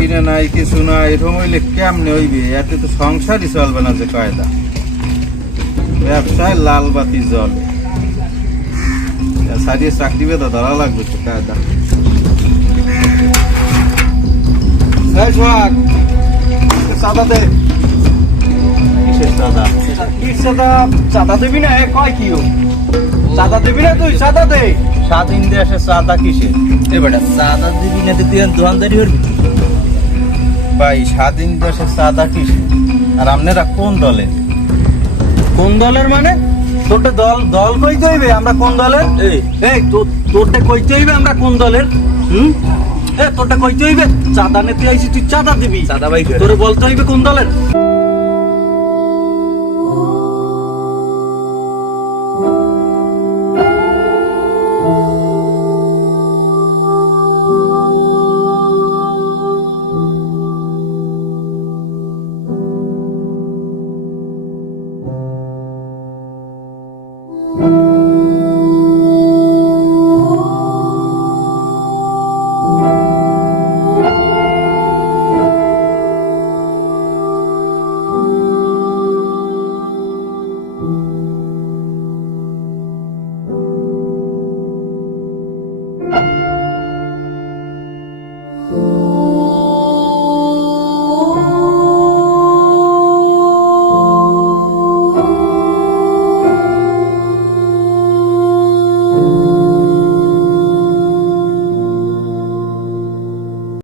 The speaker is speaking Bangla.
কিনে নাই কিছু না, এরকম হইলে কেমনে হইবে? এতে তো সংসারই চলবে না যে কায়দা। ব্যবসায় লাল বাতি জ্বলে, সারিয়ে চাকরি বেদা ধরা লাগবে তো কায়দা। চাঁদা দে। কিসের চাঁদা? চাঁদা দিবি না? কয় কি চাঁদা দিবি না? তুই চাঁদা দে। স্বাধীন দেশে চাঁদা কিসের? এবার চাঁদা দিবি না, তুই দোকানদারি করবি? ভাই স্বাধীন দেশে চাঁদা কিসের? আর আপনারা কোন দলে? কোন দলের মানে? তোরটা দল দল কইতে হইবে আমরা কোন দলের? এই তোরটা কইতে হইবে আমরা কোন দলের। তোরটা কইতে হইবে চাঁদা নিতে আইছি, তুই চাঁদা দিবি। চাঁদা ভাই তোরে বলতে হইবে কোন দলের। Thank you.